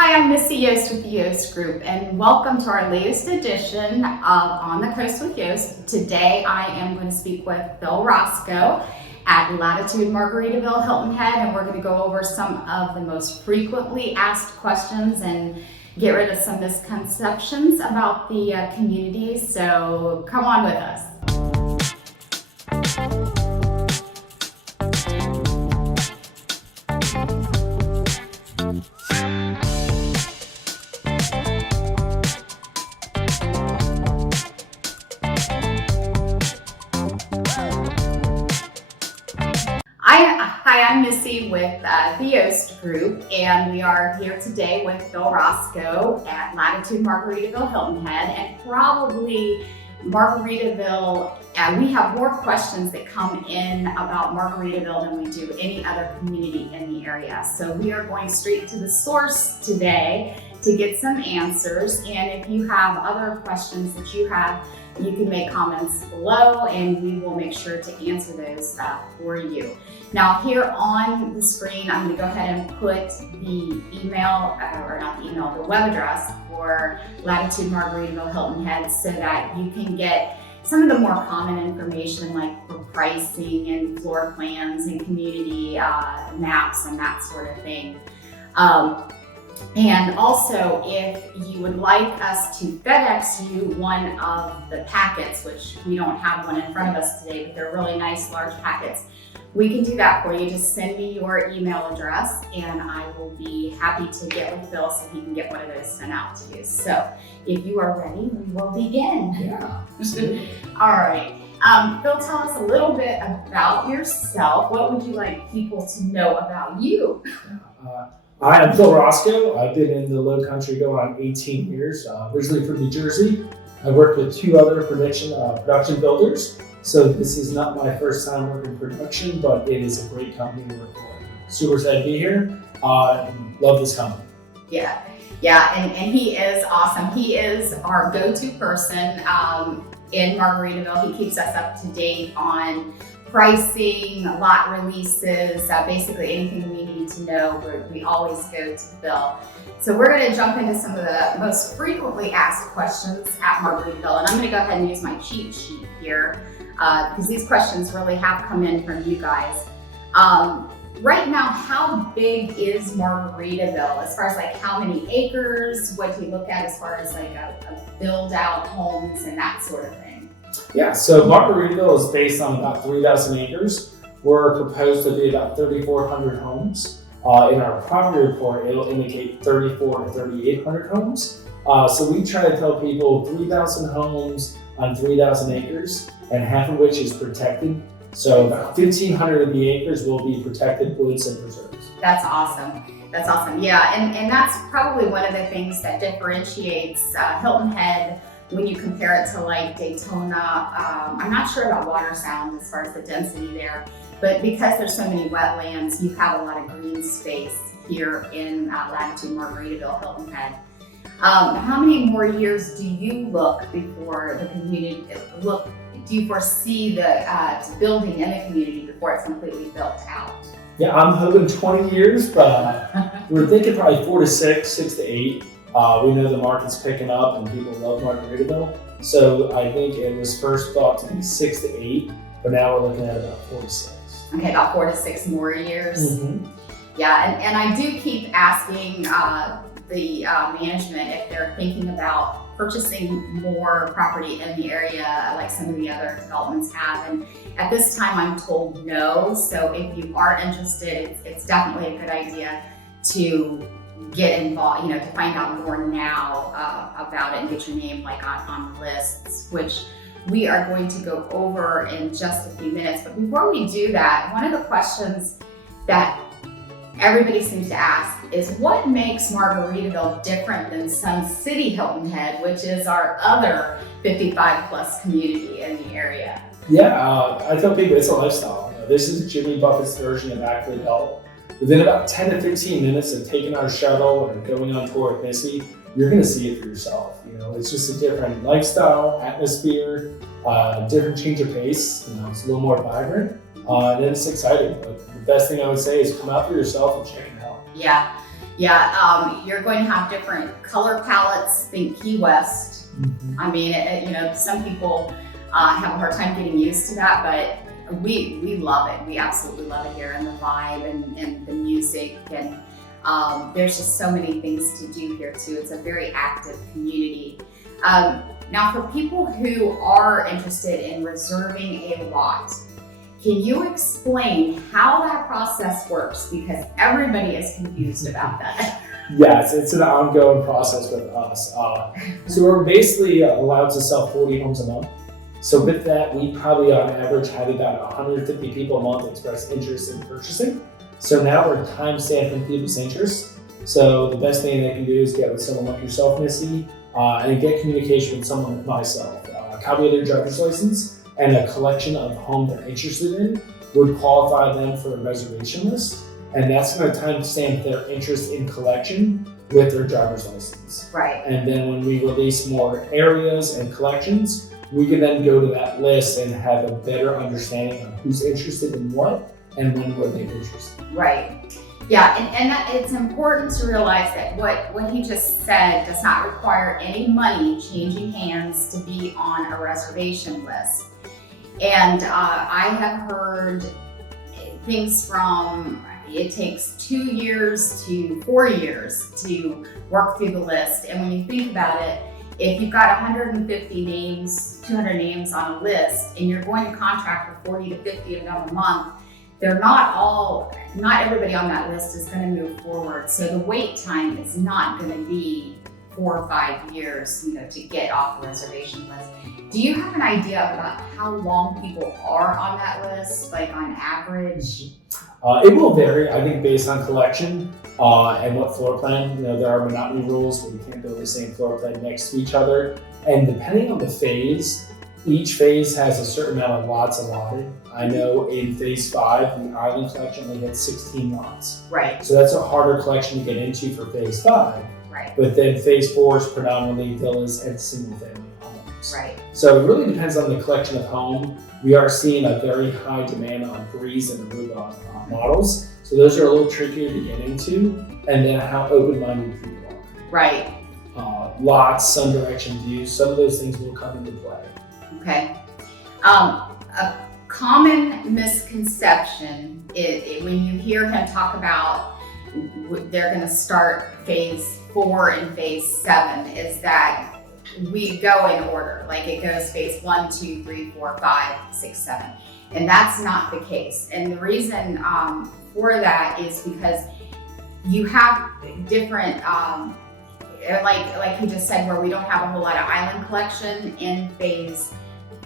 Hi, I'm Missy Yost with the Yost Group, and welcome to our latest edition of On the Coast with Yost. Today, I am going to speak with Phil Roscoe at Latitude Margaritaville Hilton Head, and we're going to go over some of the most frequently asked questions and get rid of some misconceptions about the community. So come on with us. Hi, I'm Missy with the Yost Group, and we are here today with Phil Roscoe at Latitude Margaritaville Hilton Head, and probably Margaritaville. We have more questions that come in about Margaritaville than we do any other community in the area. So we are going straight to the source today to get some answers, and if you have other questions that you have, you can make comments below and we will make sure to answer those for you. Now here on the screen, I'm going to go ahead and put the email, or not the email, the web address for Latitude Margaritaville Hilton Head so that you can get some of the more common information like for pricing and floor plans and community maps and that sort of thing. And also, if you would like us to FedEx you one of the packets, which we don't have one in front of us today, but they're really nice large packets, we can do that for you. Just send me your email address and I will be happy to get with Phil so he can get one of those sent out to you. So if you are ready, we will begin. Yeah. All right. Phil, tell us a little bit about yourself. What would you like people to know about you? Hi, I'm Phil Roscoe. I've been in the Low Country going on 18 years, originally from New Jersey. I worked with two other production builders, so this is not my first time working production, but it is a great company to work for. Super excited to be here. Love this company. Yeah, and he is awesome. He is our go-to person in Margaritaville. He keeps us up to date on pricing, lot releases, basically anything we need to know, we always go to Phil. So we're going to jump into some of the most frequently asked questions at Margaritaville, and I'm going to go ahead and use my cheat sheet here because these questions really have come in from you guys. Right now, how big is Margaritaville as far as like how many acres? What do you look at as far as like a build out homes and that sort of thing? Yeah, so Margaritaville is based on about 3,000 acres. We're proposed to be about 3,400 homes. In our property report, it'll indicate 3,400 to 3,800 homes. So we try to tell people 3,000 homes on 3,000 acres, and half of which is protected. So about 1,500 of the acres will be protected woods and preserves. That's awesome. That's awesome. Yeah, and that's probably one of the things that differentiates Hilton Head when you compare it to like Daytona. I'm not sure about water sound as far as the density there, but because there's so many wetlands, you have a lot of green space here in Latitude Margaritaville Hilton Head. How many more years do you look before the community, do you foresee the building in the community before it's completely built out? Yeah, I'm hoping 20 years, but we're thinking probably 4 to 6, 6 to 8. We know the market's picking up and people love Margaritaville. So I think it was first thought to be 6 to 8, but now we're looking at about 4 to 6. Okay, about 4 to 6 more years. Mm-hmm. Yeah, and I do keep asking the management if they're thinking about purchasing more property in the area like some of the other developments have. And at this time I'm told no. So if you are interested, it's definitely a good idea to get involved, to find out more now about it and get your name like on the lists, which we are going to go over in just a few minutes. But before we do that, one of the questions that everybody seems to ask is what makes Margaritaville different than Sun City Hilton Head, which is our other 55 plus community in the area? Yeah, I tell people it's a lifestyle. This is Jimmy Buffett's version of Back to the Adult. Within about 10 to 15 minutes of taking our shuttle or going on tour with Missy, you're going to see it for yourself. It's just a different lifestyle, atmosphere, different change of pace. It's a little more vibrant, and it's exciting. But the best thing I would say is come out for yourself and check it out. Yeah. Yeah, you're going to have different color palettes. Think Key West. I mean, some people have a hard time getting used to that, but we love it. We absolutely love it here, and the vibe and the music, and there's just so many things to do here too. It's a very active community. Now, for people who are interested in reserving a lot, can you explain how that process works? Because everybody is confused about that. Yes, it's an ongoing process with us. So we're basically allowed to sell 40 homes a month. So with that, we probably on average have about 150 people a month express interest in purchasing. So now we're time-stamping people's interest. So the best thing they can do is get with someone like yourself, Missy, and get communication with someone like myself. A copy of their driver's license and a collection of homes they're interested in would qualify them for a reservation list. And that's going to timestamp their interest in collection with their driver's license. Right. And then when we release more areas and collections, we can then go to that list and have a better understanding of who's interested in what and when were they interested. Right. Yeah, and that it's important to realize that what he just said does not require any money changing hands to be on a reservation list. And I have heard things from it takes 2 years to 4 years to work through the list. And when you think about it, if you've got 150 names, 200 names on a list, and you're going to contract for 40 to 50 of them a month, not everybody on that list is going to move forward. So the wait time is not going to be 4 or 5 years, to get off the reservation list. Do you have an idea about how long people are on that list, like on average? It will vary, I think, based on collection and what floor plan. There are monotony rules where you can't build the same floor plan next to each other. And depending on the phase, each phase has a certain amount of lots allotted. I know in phase 5, the island collection only had 16 lots. Right. So that's a harder collection to get into for phase 5. Right. But then phase 4 is predominantly villas and single family homes. Right. So it really depends on the collection of home. We are seeing a very high demand on Breeze and Aruba models. So those are a little trickier to get into. And then how open-minded people are. Right. Lots, sun direction views, some of those things will come into play. Okay. A common misconception is when you hear him talk about they're going to start phase 4 and phase 7 is that we go in order, like it goes phase 1, 2, 3, 4, 5, 6, 7. And that's not the case. And the reason for that is because you have different, like he just said, where we don't have a whole lot of island collection in phase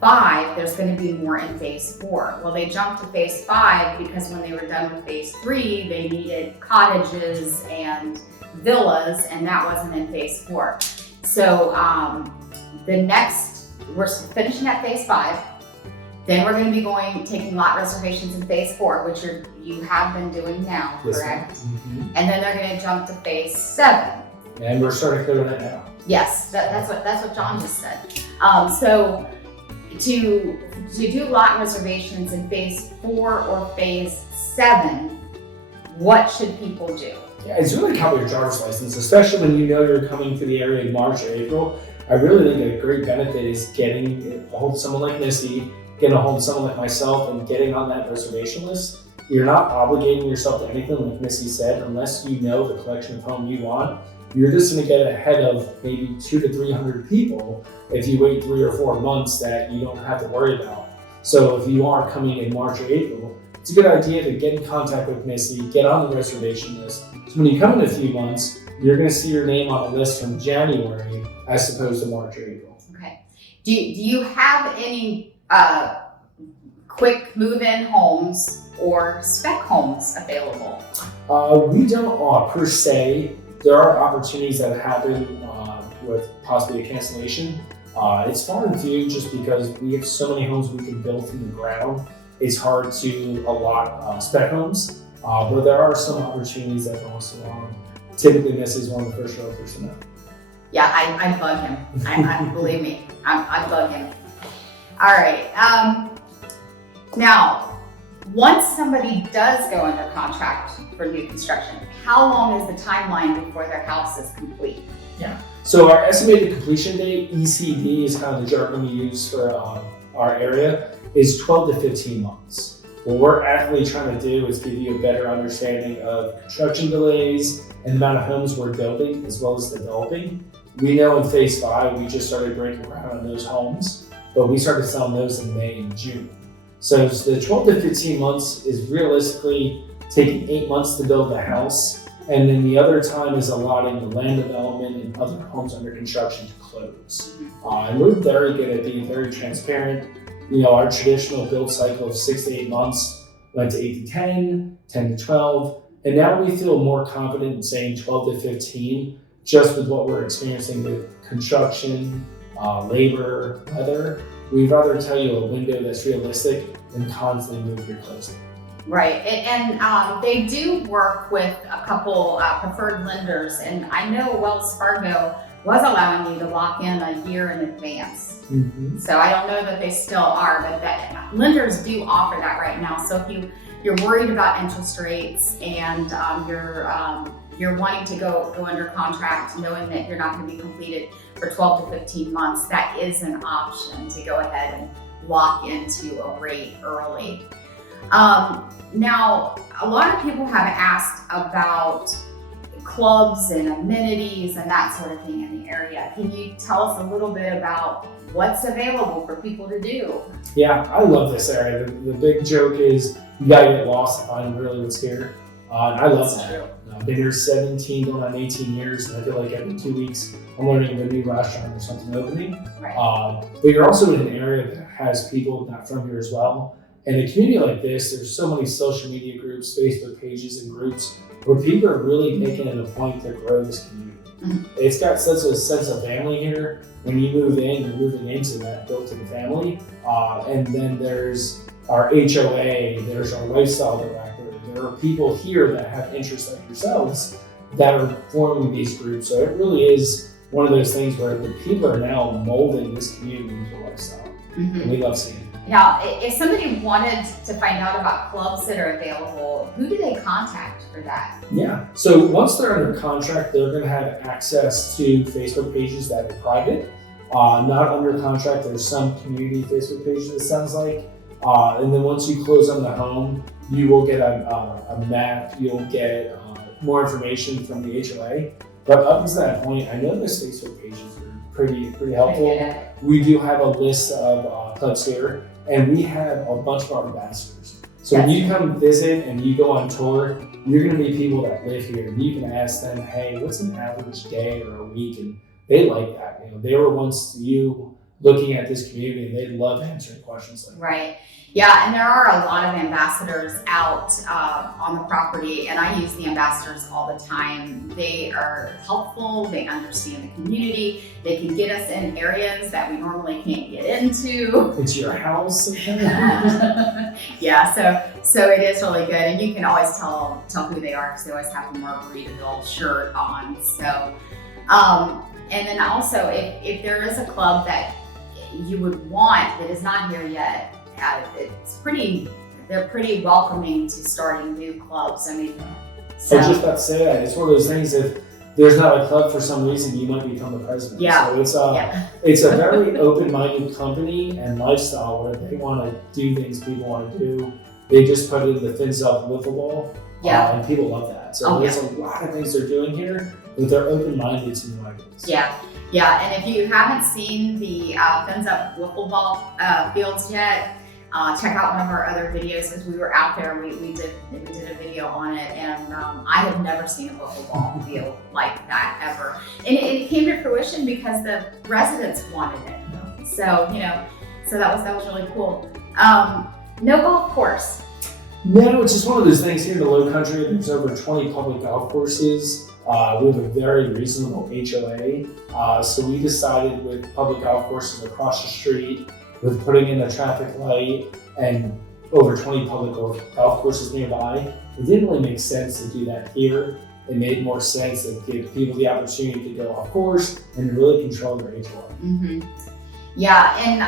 5, there's going to be more in phase 4. Well, they jumped to phase 5 because when they were done with phase 3, they needed cottages and villas, and that wasn't in phase 4. So we're finishing at phase 5. Then we're going to be taking lot reservations in phase 4, which you have been doing now, correct? Mm-hmm. And then they're going to jump to phase 7. And we're starting clearing it now. Yes, that's what John just said. So to do lot reservations in phase 4 or phase 7, what should people do? Yeah, it's really a copy of your driver's license, especially when you're coming to the area in March or April. I really think a great benefit is getting a hold of someone like Missy, getting a hold of someone like myself, and getting on that reservation list. You're not obligating yourself to anything, like Missy said, unless you know the collection of home you want. You're just going to get ahead of maybe 200 to 300 people if you wait 3 or 4 months that you don't have to worry about. So if you are coming in March or April, it's a good idea to get in contact with Missy, get on the reservation list. So when you come in a few months, you're going to see your name on the list from January as opposed to March or April. Okay. Do you have any quick move-in homes or spec homes available? We don't per se. There are opportunities that happen with possibly a cancellation. It's far and few just because we have so many homes we can build from the ground. It's hard to allot spec homes, but there are some opportunities that come along. Typically, Missy is one of the first realtors to know. Yeah, I bug him. I believe me, I bug him. All right. Now, Once somebody does go under contract for new construction, how long is the timeline before their house is complete? Yeah. So our estimated completion date, ECD is kind of the jargon we use for our area, is 12 to 15 months. What we're actively trying to do is give you a better understanding of construction delays and the amount of homes we're building as well as developing. We know in phase 5, we just started breaking ground on those homes, but we started selling those in May and June. So the 12 to 15 months is realistically taking 8 months to build the house, and then the other time is allotting the land development and other homes under construction to close. And we're very good at being very transparent. You know, our traditional build cycle of 6 to 8 months went to 8 to 10, 10 to 12, and now we feel more confident in saying 12 to 15, just with what we're experiencing with construction, labor, weather. We'd rather tell you a window that's realistic than constantly move your closing. Right, and they do work with a couple preferred lenders, and I know Wells Fargo was allowing you to lock in a year in advance. Mm-hmm. So I don't know that they still are, but that lenders do offer that right now. So if you're worried about interest rates and you're wanting to go under contract knowing that you're not going to be completed for 12 to 15 months, that is an option to go ahead and lock into a rate early. Now, a lot of people have asked about clubs and amenities and that sort of thing in the area. Can you tell us a little bit about what's available for people to do? Yeah, I love this area. The big joke is you gotta get lost to find really what's here. And I love that. True. I've been here 17, going on 18 years, and I feel like every 2 weeks I'm learning of a new restaurant or something opening. Right. But you're also in an area that has people not from here as well. And a community like this, there's so many social media groups, Facebook pages and groups where people are really making it a point to grow this community. Mm-hmm. It's got such a sense of family here. When you move in, you're moving into that built-in family. And then there's our HOA, there's our lifestyle director. There are people here that have interests like yourselves that are forming these groups. So it really is one of those things where the people are now molding this community into a lifestyle. Mm-hmm. And we love seeing it. Now, if somebody wanted to find out about clubs that are available, who do they contact for that? Yeah, so once they're under contract, they're going to have access to Facebook pages that are private. Not under contract, there's some community Facebook pages, it sounds like. And then once you close on the home, you will get a map, you'll get more information from the HOA. But up to that point, I know those Facebook pages are pretty helpful. We do have a list of clubs here, and we have a bunch of our ambassadors. So when you come visit and you go on tour, you're going to meet people that live here, and you can ask them, hey, what's an average day or a week? And they like that. You know, they were once you looking at this community, and they love answering questions like that. Right. Yeah, and there are a lot of ambassadors out on the property, and I use the ambassadors all the time. They are helpful, they understand the community, they can get us in areas that we normally can't get into. It's your house. Yeah, so it is really good, and you can always tell who they are because they always have a Margaritaville shirt on. So, and then also if there is a club that you would want that is not here yet, they're pretty welcoming to starting new clubs. I mean, I was just about to say that. It's one of those things, if there's not a club for some reason, you might become the president. Yeah. So it's a very open-minded company and lifestyle where they want to do things people want to do. They just put in the fins up wiffle ball. Yeah. And people love that. So there's a lot of things they're doing here, but they're open-minded to new ideas. Yeah, and if you haven't seen the fins up wiffle ball fields yet, check out one of our other videos. As we were out there, we did a video on it, and I have never seen a wiffle ball field like that ever. And it came to fruition because the residents wanted it. So so that was really cool. No golf course. No, it's just one of those things here in the Low Country. There's over 20 public golf courses. We have a very reasonable HOA. So we decided with public golf courses across the street, with putting in a traffic light and over 20 public golf courses nearby, it didn't really make sense to do that here. It made more sense to give people the opportunity to go off course and to really control their HOA. Mm-hmm. Yeah, and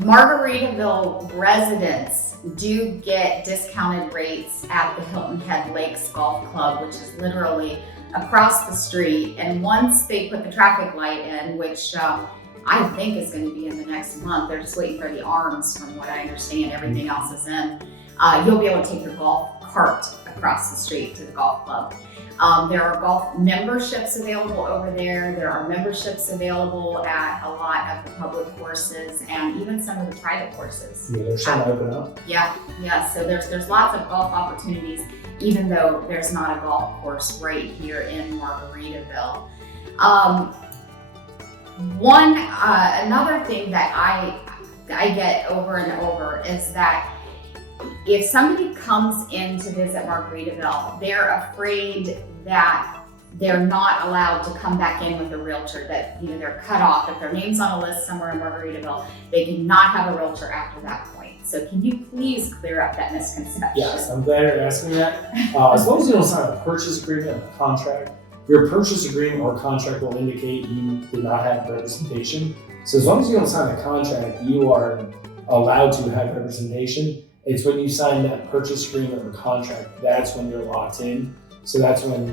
Margaritaville residents do get discounted rates at the Hilton Head Lakes Golf Club, which is literally across the street. And once they put the traffic light in, which I think is going to be in the next month, they're just waiting for the arms from what I understand, everything else is in, you'll be able to take your golf cart across the street to the golf club. There are golf memberships available over there. There are memberships available at a lot of the public courses and even some of the private courses. Yeah, they're trying to open up. Yeah. So there's lots of golf opportunities, even though there's not a golf course right here in Margaritaville. Another thing that I get over and over is that if somebody comes in to visit Margaritaville, they're afraid that they're not allowed to come back in with a realtor, that they're cut off. If their name's on a list somewhere in Margaritaville, they cannot have a realtor after that point. So can you please clear up that misconception? Yes, I'm glad you're asking that. As long as you don't sign a purchase agreement or a contract, your purchase agreement or contract will indicate you did not have representation. So as long as you don't sign a contract, you are allowed to have representation. It's when you sign that purchase agreement or contract, that's when you're locked in. So that's when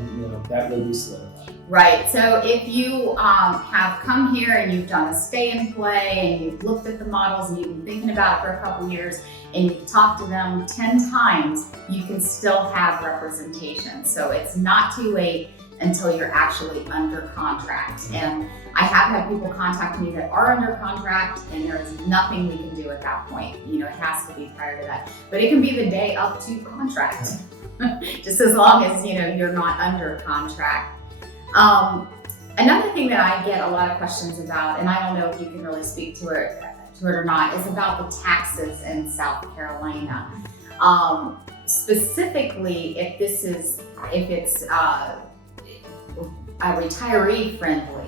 that will be solidified. Right. So if you have come here and you've done a stay and play and you've looked at the models and you've been thinking about it for a couple years and you've talked to them 10 times, you can still have representation. So it's not too late until you're actually under contract. And I have had people contact me that are under contract and there's nothing we can do at that point. It has to be prior to that. But it can be the day up to contract, just as long as you're not under contract. Another thing that I get a lot of questions about, and I don't know if you can really speak to it or not, is about the taxes in South Carolina. Specifically, if it's retiree friendly.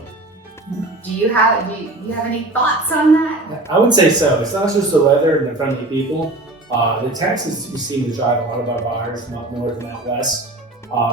Do you have any thoughts on that? I would say so. It's not just the weather and the friendly people. The taxes seem to drive a lot of our buyers from up north and out west.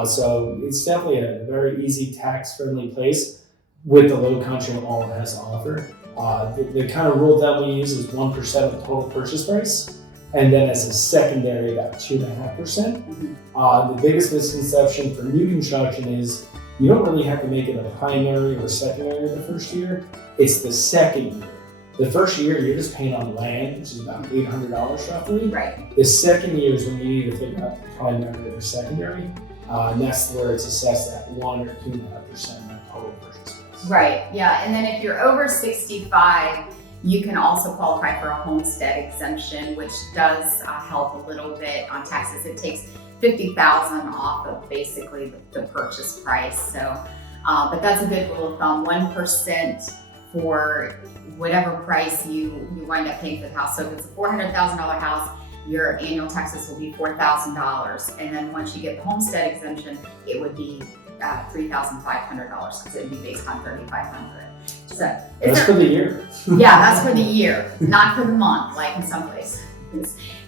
So it's definitely a very easy tax-friendly place with the low country and all it has to offer. The kind of rule that we use is 1% of the total purchase price. And then as a secondary, about 2.5%. The biggest misconception for new construction is you don't really have to make it a primary or secondary the first year. It's the second year. The first year, you're just paying on land, which is about $800 roughly. Right. The second year is when you need to figure out the primary or secondary. And that's where it's assessed at 1 or 2.5% of the total purchase price. Right, yeah. And then if you're over 65, you can also qualify for a homestead exemption, which does help a little bit on taxes. It takes $50,000 off of basically the purchase price. So, but that's a good rule of thumb, 1% for whatever price you wind up paying for the house. So if it's a $400,000 house, your annual taxes will be $4,000. And then once you get the homestead exemption, it would be $3,500 because it would be based on $3,500. So that's for the year. Yeah, that's for the year, not for the month, like in some places.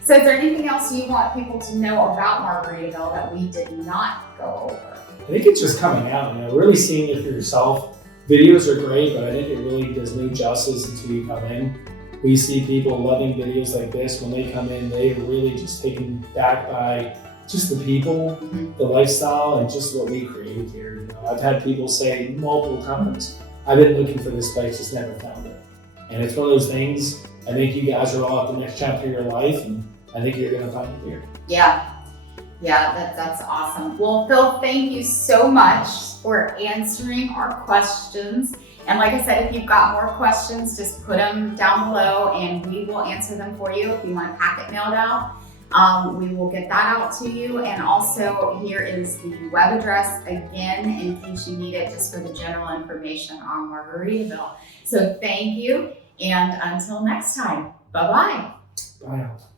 So is there anything else you want people to know about Margaritaville that we did not go over? I think it's just coming out, really seeing it for yourself. Videos are great, but I think it really does no justice until you come in. We see people loving videos like this. When they come in, they're really just taken back by just the people, the lifestyle, and just what we created here. I've had people say multiple times, I've been looking for this place, just never found it. And it's one of those things, I think you guys are all at the next chapter of your life, and I think you're gonna find it here. Yeah, that's awesome. Well, Phil, thank you so much for answering our questions. And like I said, if you've got more questions, just put them down below and we will answer them for you. If you want a packet mailed out, we will get that out to you. And also here is the web address again, in case you need it, just for the general information on Margaritaville. So thank you. And until next time, bye-bye. Bye.